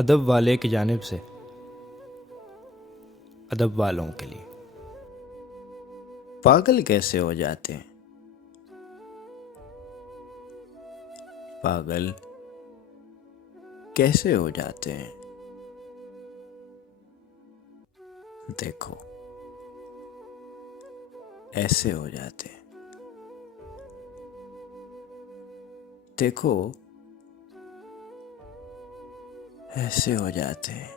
अदब वाले की जानिब से अदब वालों के लिए। पागल कैसे हो जाते हैं? पागल कैसे हो जाते हैं? देखो, ऐसे हो जाते हैं। देखो, ऐसे हो जाते हैं।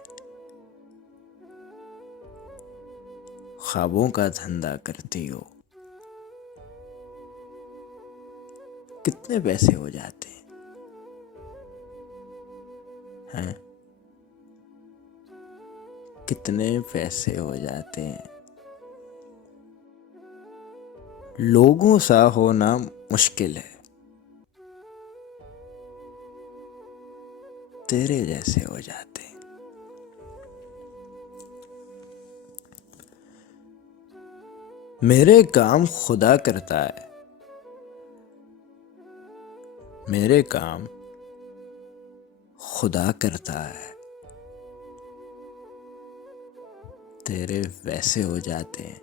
ख्वाबों का धंधा करती हो, कितने पैसे हो जाते हैं? कितने पैसे हो जाते हैं? लोगों सा होना मुश्किल है, तेरे जैसे हो जाते हैं। मेरे काम खुदा करता है, मेरे काम खुदा करता है, तेरे वैसे हो जाते हैं।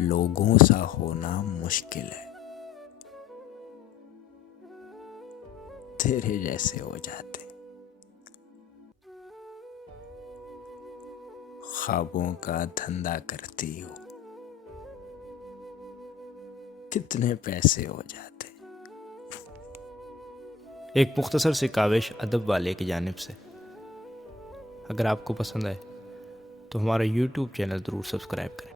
लोगों सा होना मुश्किल है, तेरे जैसे हो जाते हैं। ख्वाबों का धंधा करती हो, कितने पैसे हो जाते हैं? एक मुख्तसर सी काविश अदब वाले की जानिब से। अगर आपको पसंद आए तो हमारा YouTube चैनल ज़रूर सब्सक्राइब करें।